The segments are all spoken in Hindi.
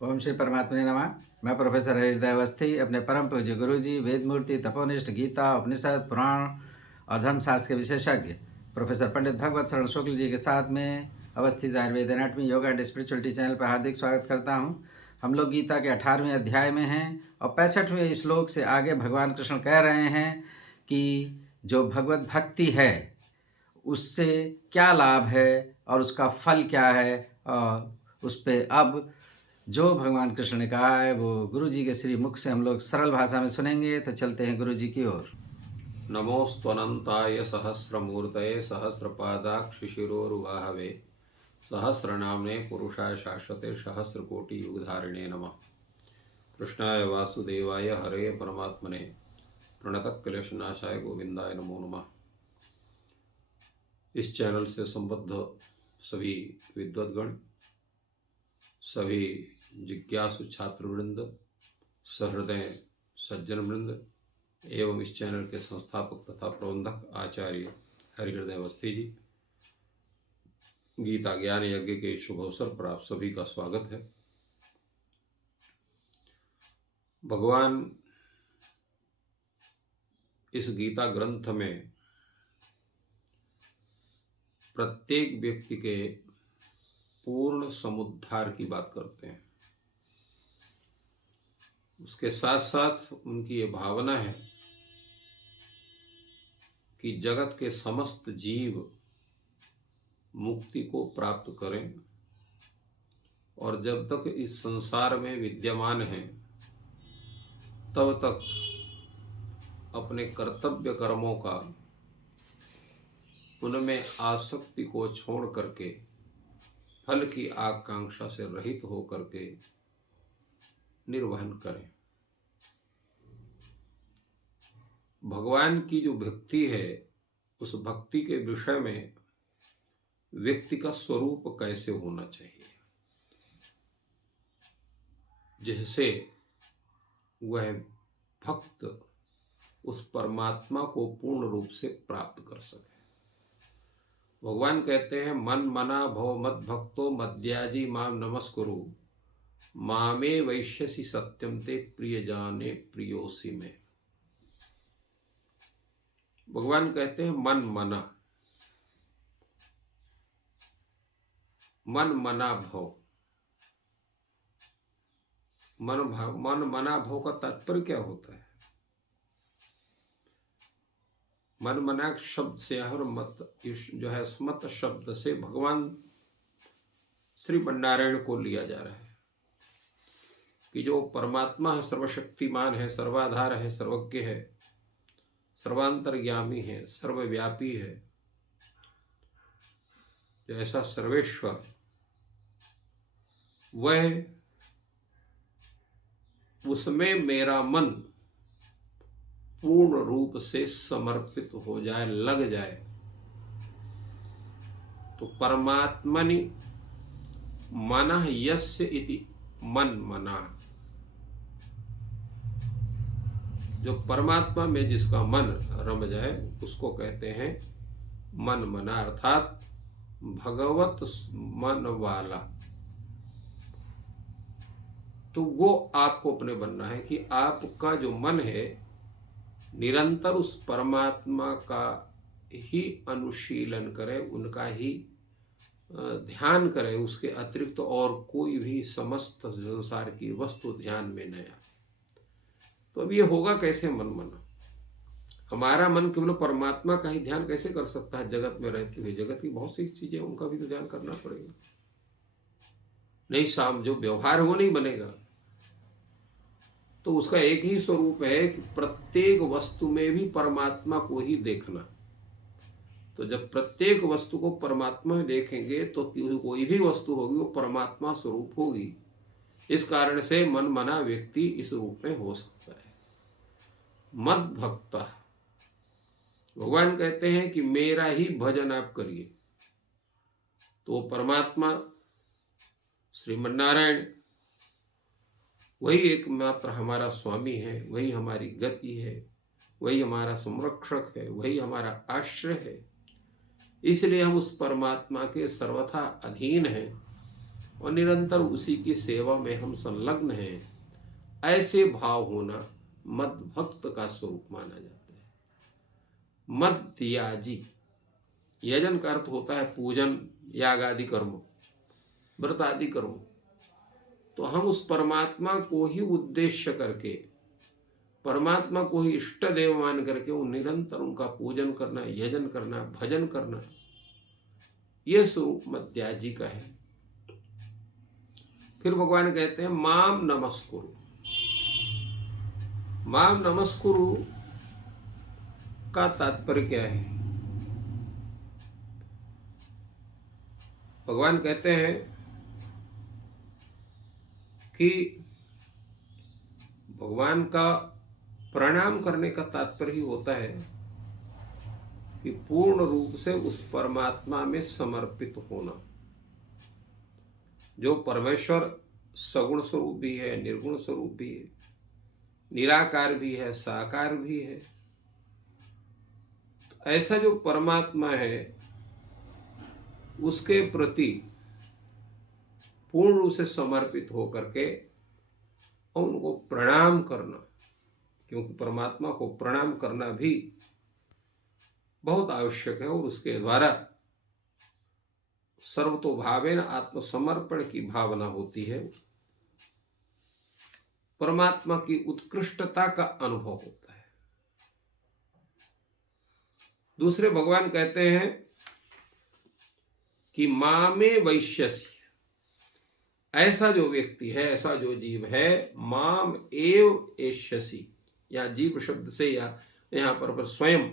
ओम श्री परमात्मने नमः। मैं प्रोफेसर हृदय अवस्थी अपने परम पूज्य गुरु जी वेदमूर्ति तपोनिष्ठ गीता उपनिषद पुराण और धर्मशास्त्र के विशेषज्ञ प्रोफेसर पंडित भगवत शरण शुक्ल जी के साथ में Awasthi Ayurveda anatomy yoga and spirituality channel पर हार्दिक स्वागत करता हूँ। हम लोग गीता के 18वें अध्याय में हैं और 65वें श्लोक से आगे भगवान कृष्ण कह रहे हैं कि जो भगवत भक्ति है उससे क्या लाभ है और उसका फल क्या है, और उस पर अब जो भगवान कृष्ण ने कहा है वो गुरु जी के श्री मुख से हम लोग सरल भाषा में सुनेंगे। तो चलते हैं गुरु जी की ओर। नमोस्त्वनंताय सहस्रमूर्तये सहस्रपादाक्षिशिरोरुबाहवे सहस्रनाम्ने पुरुषाय शाश्वते सहस्रकोटियुगधारिणे नमः। कृष्णाय वासुदेवाय हरे परमात्मने प्रणतक्लेशनाशाय गोविंदाय नमो नमः। इस चैनल से संबद्ध सभी विद्वद्गण, सभी जिज्ञासु छात्रवृंद, सहृदय सज्जन वृंद एवं इस चैनल के संस्थापक तथा प्रबंधक आचार्य हरिहृदय अवस्थी जी, गीता ज्ञान यज्ञ के शुभ अवसर पर आप सभी का स्वागत है। भगवान इस गीता ग्रंथ में प्रत्येक व्यक्ति के पूर्ण समुद्धार की बात करते हैं। उसके साथ साथ उनकी ये भावना है कि जगत के समस्त जीव मुक्ति को प्राप्त करें और जब तक इस संसार में विद्यमान हैं तब तक अपने कर्तव्य कर्मों का, उनमें आसक्ति को छोड़ करके फल की आकांक्षा से रहित हो करके निर्वहन करें। भगवान की जो भक्ति है उस भक्ति के विषय में व्यक्ति का स्वरूप कैसे होना चाहिए जिससे वह भक्त उस परमात्मा को पूर्ण रूप से प्राप्त कर सके। भगवान कहते हैं मन मना भव मद भक्तो मद्याजी माम नमस्कुरु मामे वैश्यसि सत्यम ते प्रिय जाने प्रियोसी में। भगवान कहते हैं मन मना, मन मना भव। मन मना भव का तात्पर्य क्या होता है? मन मना शब्द से और मत जो है स्मत शब्द से भगवान श्री भंडारण को लिया जा रहा है कि जो परमात्मा है सर्वशक्तिमान है, सर्वाधार है, सर्वज्ञ है, सर्वांतर्यामी है, सर्वव्यापी है, जो ऐसा सर्वेश्वर, वह उसमें मेरा मन पूर्ण रूप से समर्पित हो जाए, लग जाए, तो परमात्मनि मनः यस्य इति मन मना। जो परमात्मा में जिसका मन रम जाए उसको कहते हैं मन मना, अर्थात भगवत मन वाला। तो वो आपको अपने बनना है कि आपका जो मन है निरंतर उस परमात्मा का ही अनुशीलन करे, उनका ही ध्यान करे, उसके अतिरिक्त और कोई भी समस्त संसार की वस्तु ध्यान में न आए। तो अब ये होगा कैसे मन मना? हमारा मन केवल परमात्मा का ही ध्यान कैसे कर सकता है? जगत में रहते हुए जगत की बहुत सी चीजें उनका भी तो ध्यान करना पड़ेगा, नहीं साम जो व्यवहार वो नहीं बनेगा। तो उसका एक ही स्वरूप है कि प्रत्येक वस्तु में भी परमात्मा को ही देखना। तो जब प्रत्येक वस्तु को परमात्मा में देखेंगे तो कोई भी वस्तु होगी वो परमात्मा स्वरूप होगी। इस कारण से मन मना व्यक्ति इस रूप में हो सकता है। मद भक्त, भगवान कहते हैं कि मेरा ही भजन आप करिए। तो परमात्मा श्रीमन्नारायण वही एकमात्र हमारा स्वामी है, वही हमारी गति है, वही हमारा संरक्षक है, वही हमारा आश्रय है। इसलिए हम उस परमात्मा के सर्वथा अधीन हैं और निरंतर उसी की सेवा में हम संलग्न हैं, ऐसे भाव होना मद भक्त का स्वरूप माना जाता है। मद्याजी, यजन का अर्थ होता है पूजन, याग आदि कर्म, व्रत आदि कर्म। तो हम उस परमात्मा को ही उद्देश्य करके, परमात्मा को ही इष्ट देव मान करके वो निरंतर उनका पूजन करना, यजन करना, भजन करना, यह स्वरूप मद्याजी का है। फिर भगवान कहते हैं माम नमस्कुरु। माम नमस्कुरु का तात्पर्य क्या है? भगवान कहते हैं कि भगवान का प्रणाम करने का तात्पर्य ही होता है कि पूर्ण रूप से उस परमात्मा में समर्पित होना। जो परमेश्वर सगुण स्वरूप भी है, निर्गुण स्वरूप भी है, निराकार भी है, साकार भी है। तो ऐसा जो परमात्मा है उसके प्रति पूर्ण रूप से समर्पित होकर के और उनको प्रणाम करना, क्योंकि परमात्मा को प्रणाम करना भी बहुत आवश्यक है और उसके द्वारा सर्वतोभावेन आत्मसमर्पण की भावना होती है, परमात्मा की उत्कृष्टता का अनुभव होता है। दूसरे भगवान कहते हैं कि मामे वैश्यस्य, ऐसा जो व्यक्ति है, ऐसा जो जीव है, माम एव एष्यसि, या जीव शब्द से या यहाँ पर स्वयं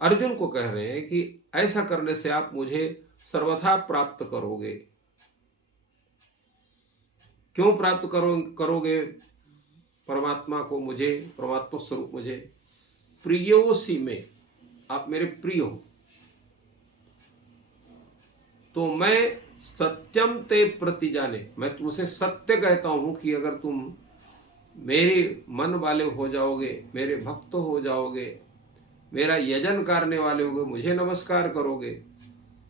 अर्जुन को कह रहे हैं कि ऐसा करने से आप मुझे सर्वथा प्राप्त करोगे। क्यों प्राप्त करोगे परमात्मा को, मुझे, परमात्मा स्वरूप मुझे? प्रियोसी में, आप मेरे प्रिय हो। तो मैं सत्यम ते प्रति जाने, मैं तुमसे सत्य कहता हूं कि अगर तुम मेरे मन वाले हो जाओगे, मेरे भक्त हो जाओगे, मेरा यजन करने वाले होगे, मुझे नमस्कार करोगे,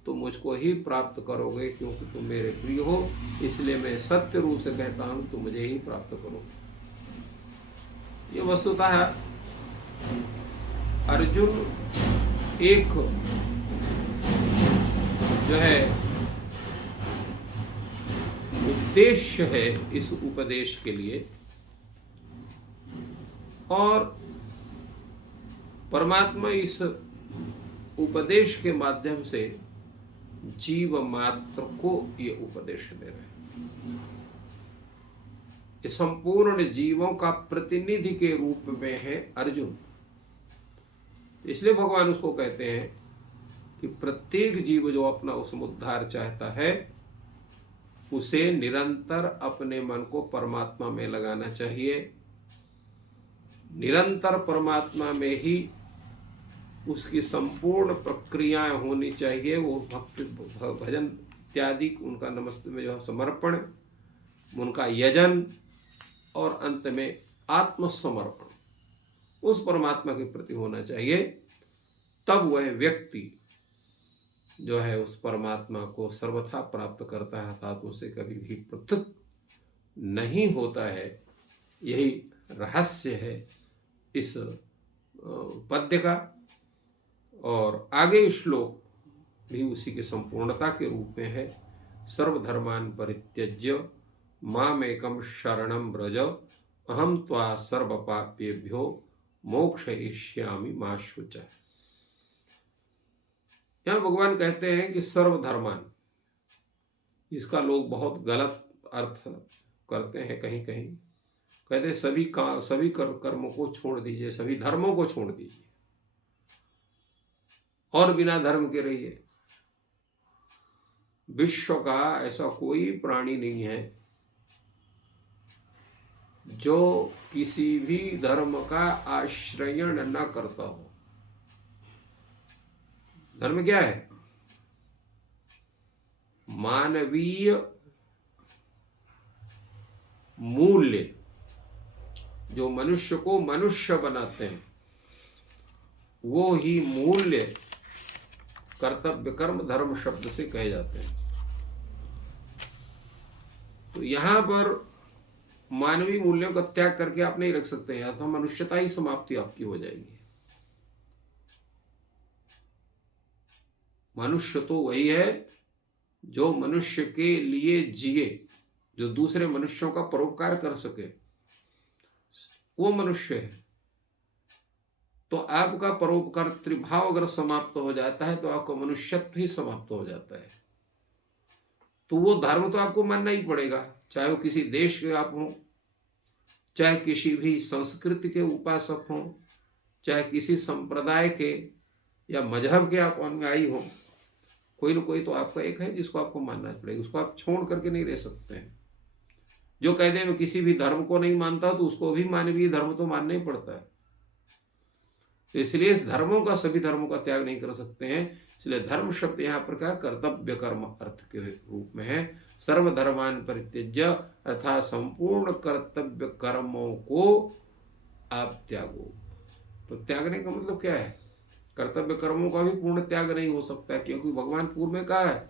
तो मुझको ही प्राप्त करोगे, क्योंकि तुम मेरे प्रिय हो। इसलिए मैं सत्य रूप से कहता हूं तुम मुझे ही प्राप्त करोगे। ये वस्तुतः अर्जुन एक जो है उद्देश्य है इस उपदेश के लिए, और परमात्मा इस उपदेश के माध्यम से जीव मात्र को ये उपदेश दे रहे हैं। ये संपूर्ण जीवों का प्रतिनिधि के रूप में है अर्जुन। इसलिए भगवान उसको कहते हैं कि प्रत्येक जीव जो अपना उद्धार चाहता है उसे निरंतर अपने मन को परमात्मा में लगाना चाहिए। निरंतर परमात्मा में ही उसकी संपूर्ण प्रक्रियाएं होनी चाहिए। वो भक्ति, भजन इत्यादि, उनका नमस्ते में जो है समर्पण, उनका यजन, और अंत में आत्मसमर्पण उस परमात्मा के प्रति होना चाहिए। तब वह व्यक्ति जो है उस परमात्मा को सर्वथा प्राप्त करता है, अर्थात उसे कभी भी पृथक नहीं होता है। यही रहस्य है इस पद्य का। और आगे श्लोक भी उसी की संपूर्णता के रूप में है। सर्वधर्मान परित्यज्य मामेकं शरणं व्रज अहम त्वा सर्वपाप्येभ्यो मोक्षयिष्यामि मा शुचः। यहाँ भगवान कहते हैं कि सर्वधर्मान, इसका लोग बहुत गलत अर्थ करते हैं। कहीं कहीं कहते हैं सभी कर्मों को छोड़ दीजिए, सभी धर्मों को छोड़ दीजिए और बिना धर्म के रहिए। विश्व का ऐसा कोई प्राणी नहीं है जो किसी भी धर्म का आश्रयण न करता हो। धर्म क्या है? मानवीय मूल्य जो मनुष्य को मनुष्य बनाते हैं, वो ही मूल्य कर्तव्य कर्म धर्म शब्द से कहे जाते हैं। तो यहाँ पर मानवीय मूल्यों का त्याग करके आप नहीं रख सकते हैं, अथवा मनुष्यता ही समाप्ति आपकी हो जाएगी। मनुष्य तो वही है जो मनुष्य के लिए जिए, जो दूसरे मनुष्यों का परोपकार कर सके, वो मनुष्य है। तो आपका परोपकार त्रिभाव अगर समाप्त हो जाता है तो आपका मनुष्यत्व ही समाप्त हो जाता है। तो वो धर्म तो आपको मानना ही पड़ेगा, चाहे वो किसी देश के आप हों, चाहे किसी भी संस्कृति के उपासक हों, चाहे किसी संप्रदाय के या मजहब के आप अनुयायी हों, कोई ना कोई तो आपका एक है जिसको आपको मानना पड़ेगा, उसको आप छोड़ करके नहीं रह सकते हैं। जो कह दे मैं किसी भी धर्म को नहीं मानता तो उसको भी मानवीय धर्म तो मानना ही पड़ता है। तो इसलिए इस धर्मों का, सभी धर्मों का त्याग नहीं कर सकते हैं। इसलिए धर्म शब्द यहाँ पर क्या कर्तव्य कर्म अर्थ के रूप में है। सर्वधर्मान परित्यज्य अर्थात संपूर्ण कर्तव्य कर्मों को आप त्यागो। तो त्यागने का मतलब क्या है? कर्तव्य कर्मों का भी पूर्ण त्याग नहीं हो सकता है, क्योंकि भगवान पूर्व में कहा है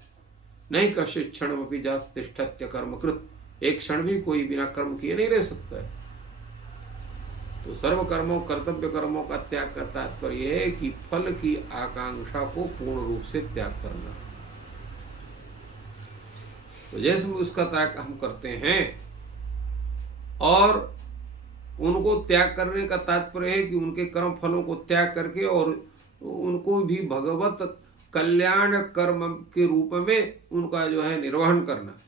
नहीं कश्चित् क्षणमपि जात तिष्ठत्य कर्मकृत, एक क्षण भी कोई बिना कर्म किए नहीं रह सकता है। तो सर्व कर्मों, कर्तव्य कर्मों का त्याग का तात्पर्य है कि फल की आकांक्षा को पूर्ण रूप से त्याग करना। तो जैसे उसका त्याग हम करते हैं, और उनको त्याग करने का तात्पर्य है कि उनके कर्म फलों को त्याग करके और उनको भी भगवत कल्याण कर्म के रूप में उनका जो है निर्वहन करना।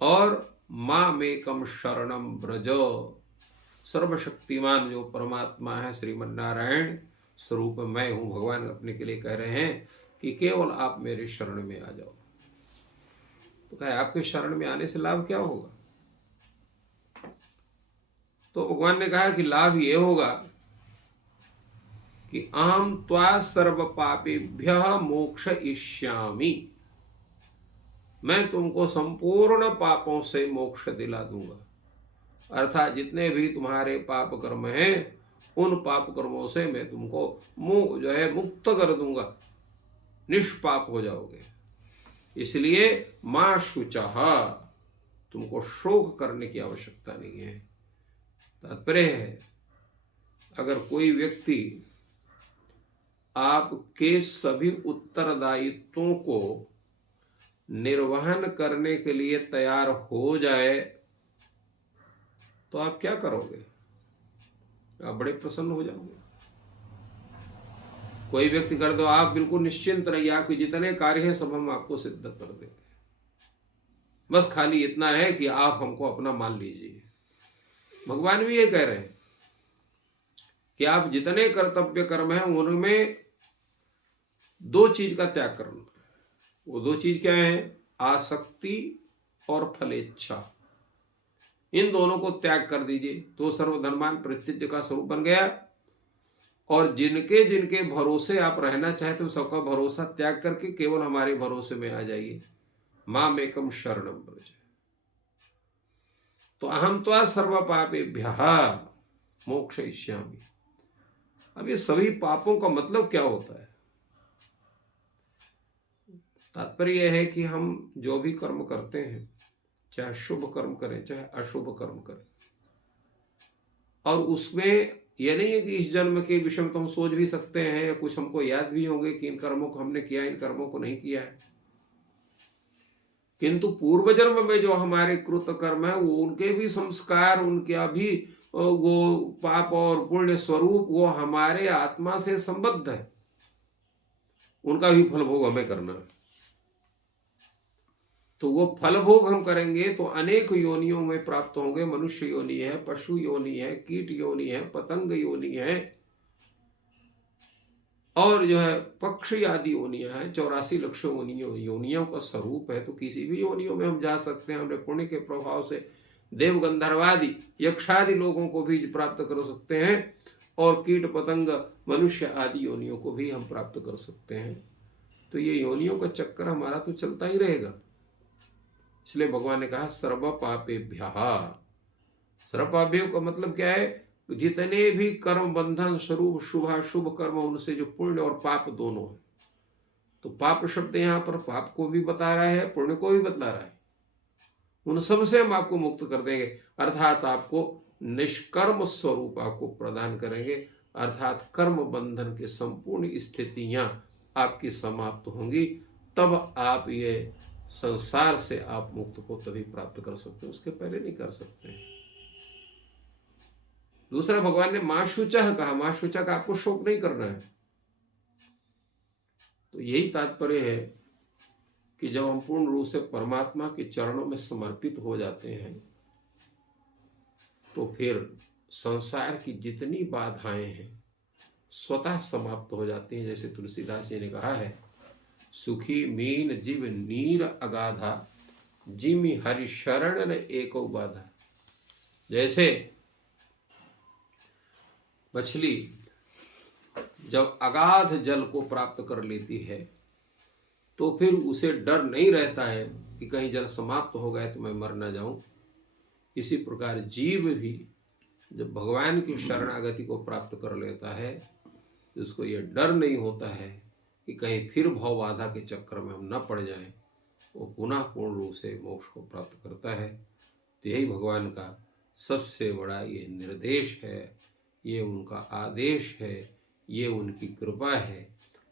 और मामेकम शरणम ब्रज, सर्वशक्तिमान जो परमात्मा है श्रीमन नारायण स्वरूप मैं हूं, भगवान अपने के लिए कह रहे हैं कि केवल आप मेरे शरण में आ जाओ। तो कहे आपके शरण में आने से लाभ क्या होगा? तो भगवान ने कहा कि लाभ ये होगा कि अहम त्वा सर्व पापेभ्यः मोक्षयिष्यामि, मैं तुमको संपूर्ण पापों से मोक्ष दिला दूंगा। अर्थात जितने भी तुम्हारे पाप कर्म हैं उन पाप कर्मों से मैं तुमको जो है मुक्त कर दूंगा, निष्पाप हो जाओगे। इसलिए मां शुचः, तुमको शोक करने की आवश्यकता नहीं है। तात्पर्य है अगर कोई व्यक्ति आपके सभी उत्तरदायित्वों को निर्वहन करने के लिए तैयार हो जाए तो आप क्या करोगे? आप बड़े प्रसन्न हो जाओगे। कोई व्यक्ति कर दो, आप बिल्कुल निश्चिंत रहिए, आपके जितने कार्य हैं सब हम आपको सिद्ध कर देंगे, बस खाली इतना है कि आप हमको अपना मान लीजिए। भगवान भी ये कह रहे हैं कि आप जितने कर्तव्य कर्म हैं उनमें दो चीज का त्याग करना। वो दो चीज क्या है? आसक्ति और फलेच्छा। इन दोनों को त्याग कर दीजिए तो सर्वधर्मान परित्यज्य का स्वरूप बन गया। और जिनके जिनके भरोसे आप रहना चाहते हो सबका भरोसा त्याग करके केवल हमारे भरोसे में आ जाइए। मामेकम शरणम ब्रज। तो अहम त्वा सर्व पापेभ्यः मोक्षयिष्यामि। अब ये सभी पापों का मतलब क्या होता है? तात्पर्य यह है कि हम जो भी कर्म करते हैं, चाहे शुभ कर्म करें चाहे अशुभ कर्म करें, और उसमें यह नहीं है कि इस जन्म के विषय में तो हम सोच भी सकते हैं या कुछ हमको याद भी होंगे कि इन कर्मों को हमने किया, इन कर्मों को नहीं किया है, किंतु पूर्व जन्म में जो हमारे कृत कर्म है वो उनके भी संस्कार, उनके भी वो पाप और पुण्य स्वरूप वो हमारे आत्मा से संबद्ध है, उनका भी फल भोग हमें करना है। तो वो फल भोग हम करेंगे तो अनेक योनियों में प्राप्त होंगे। मनुष्य योनि है, पशु योनि है, कीट योनि है, पतंग योनि है, और जो है पक्षी आदि योनियां हैं। 84 लक्ष योनियों का स्वरूप है। तो किसी भी योनियों में हम जा सकते हैं। हमने पुण्य के प्रभाव से देव गंधर्वादि यक्षादि लोगों को भी प्राप्त कर सकते हैं, और कीट पतंग मनुष्य आदि योनियों को भी हम प्राप्त कर सकते हैं। तो ये योनियों का चक्कर हमारा तो चलता ही रहेगा। इसलिए भगवान ने कहा सर्व पापेभ्यः। सर्व पापेभ्यो का मतलब क्या है? जितने भी कर्म बंधन स्वरूप शुभाशुभ कर्म, उनसे जो पुण्य और पाप दोनों है। तो पाप शब्द यहाँ पर पाप को भी बता रहा है, पुण्य को भी बतला रहा है। उन सब से हम आपको मुक्त कर देंगे, अर्थात आपको निष्कर्म स्वरूप आपको प्रदान करेंगे, अर्थात कर्म बंधन की संपूर्ण स्थितियां आपकी समाप्त होंगी। तब आप ये संसार से आप मुक्त को तभी प्राप्त कर सकते हैं, उसके पहले नहीं कर सकते हैं। दूसरा, भगवान ने मां शुचः कहा, मां शुचः का आपको शोक नहीं करना है। तो यही तात्पर्य है कि जब हम पूर्ण रूप से परमात्मा के चरणों में समर्पित हो जाते हैं तो फिर संसार की जितनी बाधाएं हैं स्वतः समाप्त हो जाती हैं। जैसे तुलसीदास जी ने कहा है, सुखी मीन जीव नीर अगाधा, जिमि हरि शरण न एको बाधा। जैसे मछली जब अगाध जल को प्राप्त कर लेती है तो फिर उसे डर नहीं रहता है कि कहीं जल समाप्त हो गए तो मैं मर ना जाऊं। इसी प्रकार जीव भी जब भगवान की शरणागति को प्राप्त कर लेता है तो उसको यह डर नहीं होता है कि कहीं फिर भव बाधा के चक्कर में हम न पड़ जाएं। वो पुनः पूर्ण रूप से मोक्ष को प्राप्त करता है। तो यही भगवान का सबसे बड़ा ये निर्देश है, ये उनका आदेश है, ये उनकी कृपा है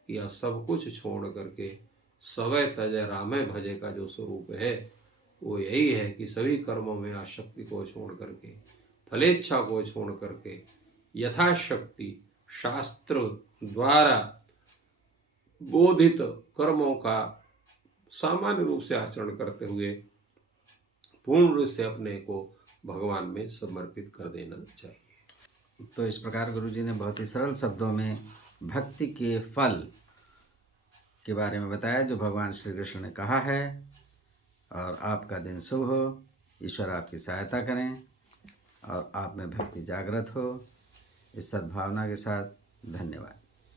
कि आप सब कुछ छोड़ करके सवै तजय रामय भजे का जो स्वरूप है वो यही है कि सभी कर्मों में आसक्ति को छोड़ करके, फलेच्छा को छोड़ करके यथाशक्ति शास्त्र द्वारा बोधित कर्मों का सामान्य रूप से आचरण करते हुए पूर्ण रूप से अपने को भगवान में समर्पित कर देना चाहिए। तो इस प्रकार गुरु जी ने बहुत ही सरल शब्दों में भक्ति के फल के बारे में बताया जो भगवान श्री कृष्ण ने कहा है। और आपका दिन शुभ हो, ईश्वर आपकी सहायता करें और आप में भक्ति जागृत हो। इस सद्भावना के साथ धन्यवाद।